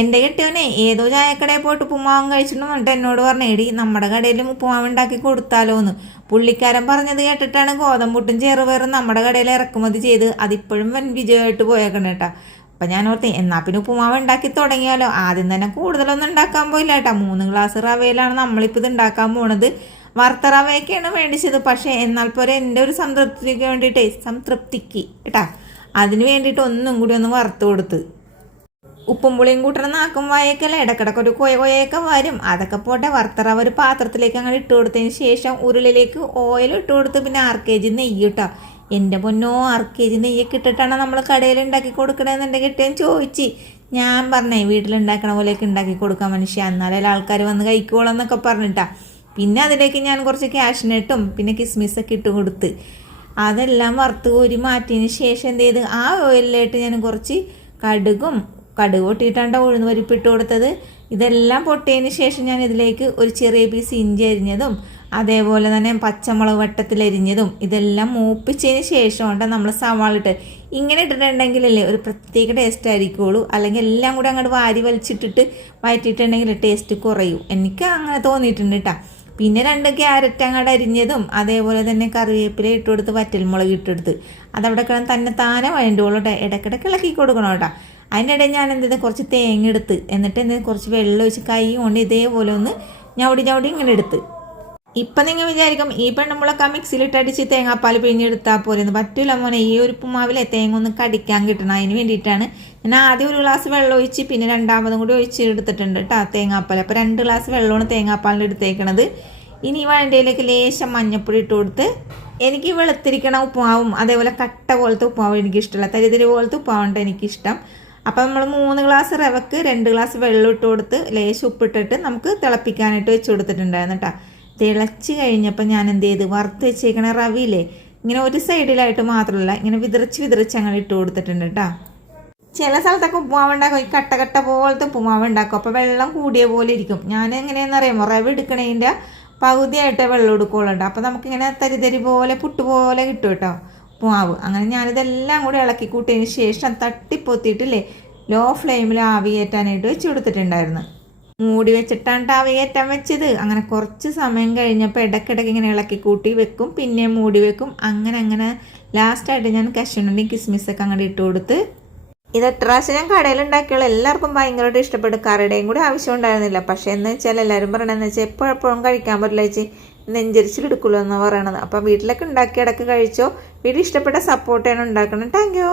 എൻ്റെ കെട്ടിയവനെ ഏതോ ചായക്കടയിൽ പോയിട്ട് ഉപ്പുമാവും കഴിച്ചിട്ട് വന്നിട്ട് എന്നോട് പറഞ്ഞു, എടി നമ്മുടെ കടയിലും ഉപ്പുമാവ് ഉണ്ടാക്കി കൊടുത്താലോ എന്ന്. പുള്ളിക്കാരൻ പറഞ്ഞത് കേട്ടിട്ടാണ് ഗോതമ്പുട്ടും ചെറുപയറും നമ്മുടെ കടയിൽ ഇറക്കുമതി ചെയ്ത് അതിപ്പോഴും വൻ വിജയമായിട്ട് പോയേക്കണം കേട്ടോ. അപ്പം ഞാൻ ഓർത്തി എന്നാൽ പിന്നെ ഉപ്പുമാവ് ഉണ്ടാക്കി തുടങ്ങിയാലോ. ആദ്യം തന്നെ കൂടുതലൊന്നും ഉണ്ടാക്കാൻ പോയില്ല കേട്ടോ. 3 ഗ്ലാസ് റവയിലാണ് നമ്മളിപ്പോൾ ഇത് ഉണ്ടാക്കാൻ പോണത്. വറുത്ത റവയൊക്കെയാണ് മേടിച്ചത്. പക്ഷേ എന്നാൽ പോലെ എൻ്റെ ഒരു സംതൃപ്തിക്ക് വേണ്ടിയിട്ടേ, സംതൃപ്തിക്ക് കേട്ടാ, അതിന് വേണ്ടിയിട്ട് ഒന്നും കൂടി ഒന്ന് വറുത്ത് കൊടുത്ത്. ഉപ്പും പുളിയും കൂട്ടണം നാക്കും വായക്കല്ല, ഇടക്കിടക്ക് ഒരു കൊയൊക്കെ വരും. അതൊക്കെ പോട്ടെ, വറുത്തറവ ഒരു പാത്രത്തിലേക്ക് അങ്ങനെ ഇട്ട് കൊടുത്തതിന് ശേഷം ഉരുളിലേക്ക് ഓയിൽ ഇട്ട് കൊടുത്ത് പിന്നെ 6 kg നെയ്യ് കേട്ടോ. എൻ്റെ പൊന്നോ, 6 kg നെയ്യൊക്കെ ഇട്ടിട്ടാണ് നമ്മൾ കടയിൽ ഉണ്ടാക്കി കൊടുക്കണമെന്ന് എൻ്റെ കിട്ടിയെന്ന് ചോദിച്ച്. ഞാൻ പറഞ്ഞേ വീട്ടിലുണ്ടാക്കണ പോലെയൊക്കെ ഉണ്ടാക്കി കൊടുക്കാൻ മനുഷ്യ, എന്നാലേ ആൾക്കാർ വന്ന് കഴിക്കോളൂ എന്നൊക്കെ പറഞ്ഞിട്ടാ. പിന്നെ അതിലേക്ക് ഞാൻ കുറച്ച് കാഷ്നട്ടും പിന്നെ കിസ്മിസൊക്കെ ഇട്ട് കൊടുത്ത് അതെല്ലാം വറുത്ത് കോരി മാറ്റിയതിന് ശേഷം എന്ത് ചെയ്ത് ആ ഓയിലിലായിട്ട് ഞാൻ കുറച്ച് കടുക് പൊട്ടിയിട്ടാണ് ഉഴുന്ന് പരിപ്പിട്ട് കൊടുത്തത്. ഇതെല്ലാം പൊട്ടിയതിന് ശേഷം ഞാൻ ഇതിലേക്ക് ഒരു ചെറിയ പീസ് ഇഞ്ചി അരിഞ്ഞതും അതേപോലെ തന്നെ പച്ചമുളക് വട്ടത്തിലരിഞ്ഞതും ഇതെല്ലാം മൂപ്പിച്ചതിന് ശേഷം കൊണ്ട് നമ്മൾ സവാള ഇട്ട് ഇങ്ങനെ ഇട്ടിട്ടുണ്ടെങ്കിലല്ലേ ഒരു പ്രത്യേക ടേസ്റ്റ് ആയിരിക്കുള്ളൂ. അല്ലെങ്കിൽ എല്ലാം കൂടെ അങ്ങോട്ട് വാരി വലിച്ചിട്ടിട്ട് വയറ്റിയിട്ടുണ്ടെങ്കിൽ ടേസ്റ്റ് കുറയും. എനിക്ക് അങ്ങനെ തോന്നിയിട്ടുണ്ട് കേട്ടോ. പിന്നെ 2 ക്യാരറ്റ് അങ്ങോട്ട് അരിഞ്ഞതും അതേപോലെ തന്നെ കറിവേപ്പില ഇട്ട് കൊടുത്ത് വറ്റൽമുളക് ഇട്ടെടുത്ത് അതവിടെ കിടന്ന് താനെ വേണ്ടുള്ളൂ കേട്ടോ. ഇടയ്ക്കിടയ്ക്ക് ഇളക്കി കൊടുക്കണം കേട്ടോ. അതിനിടെ ഞാൻ എന്ത് കുറച്ച് തേങ്ങ എടുത്ത് എന്നിട്ട് കുറച്ച് വെള്ളം ഒഴിച്ച് കൈ കൊണ്ട് ഇതേപോലെ ഒന്ന് ഞവടി ഇങ്ങനെ എടുത്ത്. ഇപ്പം നിങ്ങൾ വിചാരിക്കും ഈ പെണ്ണുമ്പളൊക്കെ മിക്സിയിലിട്ട് അടിച്ച് തേങ്ങാപ്പാൽ പിഴിഞ്ഞെടുത്താൽ പോലെയെന്ന്. പറ്റൂല മോനെ, ഈ ഒരു ഉപ്പുമാവിലെ തേങ്ങ ഒന്ന് കടിക്കാൻ കിട്ടണം. അതിന് വേണ്ടിയിട്ടാണ് ഞാൻ ആദ്യം 1 ഗ്ലാസ് വെള്ളം ഒഴിച്ച് പിന്നെ രണ്ടാമതും കൂടി ഒഴിച്ച് എടുത്തിട്ടുണ്ട് കേട്ടോ തേങ്ങാപ്പാൽ. അപ്പോൾ 2 ഗ്ലാസ് വെള്ളമാണ് തേങ്ങാപ്പാലിൽ എടുത്തേക്കണത്. ഇനി വണ്ടിയിലേക്ക് ലേശം മഞ്ഞപ്പൊടി ഇട്ട് കൊടുത്ത്, എനിക്ക് വെളുത്തിരിക്കണ ഉപ്പുമാവും അതേപോലെ കട്ട പോലത്തെ ഉപ്പുമാവും എനിക്കിഷ്ടമല്ല, തരിതരി പോലത്തെ ഉപ്പുമാവുണ്ട് എനിക്കിഷ്ടം. അപ്പോൾ നമ്മൾ 3 ഗ്ലാസ് റവക്ക് 2 ഗ്ലാസ് വെള്ളം ഇട്ട് കൊടുത്ത് ലേശം ഉപ്പിട്ടിട്ട് നമുക്ക് തിളപ്പിക്കാനായിട്ട് വെച്ച് കൊടുത്തിട്ടുണ്ടായിരുന്നു കേട്ടോ. തിളച്ച് കഴിഞ്ഞപ്പോൾ ഞാൻ എന്ത് ചെയ്ത് വറുത്ത് വെച്ചേക്കണ റവിയില്ലേ ഇങ്ങനെ ഒരു സൈഡിലായിട്ട് മാത്രമല്ല ഇങ്ങനെ വിതറിച്ച് അങ്ങനെ ഇട്ട് കൊടുത്തിട്ടുണ്ട് കേട്ടോ. ചില സ്ഥലത്തൊക്കെ ഉപ്പുമാവ് ഉണ്ടാക്കും, ഈ കട്ട പോലത്തെ ഉപ്പുമാവ് ഉണ്ടാക്കും. അപ്പോൾ വെള്ളം കൂടിയ പോലെ ഇരിക്കും. ഞാൻ എങ്ങനെയാണെന്ന് അറിയാമോ, റവ എടുക്കണതിൻ്റെ പകുതിയായിട്ടേ വെള്ളം എടുക്കുകയുള്ളൂ. അപ്പോൾ നമുക്കിങ്ങനെ തരി പോലെ പുട്ട് പോലെ കിട്ടും കേട്ടോ ഉപ്പുമാവ്. അങ്ങനെ ഞാനിതെല്ലാം കൂടി ഇളക്കി കൂട്ടിയതിന് ശേഷം തട്ടിപ്പൊത്തിയിട്ടില്ലേ ലോ ഫ്ലെയിമിൽ ആവി കയറ്റാനായിട്ട് വെച്ച് കൊടുത്തിട്ടുണ്ടായിരുന്നു. മൂടി വെച്ചിട്ടാണ് ആവി കയറ്റാൻ വെച്ചത്. അങ്ങനെ കുറച്ച് സമയം കഴിഞ്ഞപ്പോൾ ഇടയ്ക്കിടയ്ക്ക് ഇങ്ങനെ ഇളക്കി കൂട്ടി വെക്കും, പിന്നെ മൂടി വെക്കും. അങ്ങനെ ലാസ്റ്റായിട്ട് ഞാൻ കശുവണ്ടിയും കിസ്മിസൊക്കെ അങ്ങോട്ട് ഇട്ട് കൊടുത്ത് ഇത് എത്ര പ്രാവശ്യം ഞാൻ കടയിൽ ഉണ്ടാക്കിയുള്ള എല്ലാവർക്കും ഭയങ്കരമായിട്ട് ഇഷ്ടപ്പെടും. കറിയുടെയും കൂടി ആവശ്യം ഉണ്ടായിരുന്നില്ല. പക്ഷേ എന്ന് വെച്ചാൽ എല്ലാവരും പറയണമെന്ന് വെച്ചാൽ എപ്പോഴും കഴിക്കാൻ പറ്റില്ല ചേച്ചി, നെഞ്ചരിച്ചിലെടുക്കുള്ളൂ എന്ന് പറയണത്. അപ്പം വീട്ടിലൊക്കെ ഉണ്ടാക്കി ഇടയ്ക്ക് കഴിച്ചോ. വീട്ടിൽ ഇഷ്ടപ്പെട്ട സപ്പോർട്ട് ചെയ്യണം, ഉണ്ടാക്കണം. Thank you.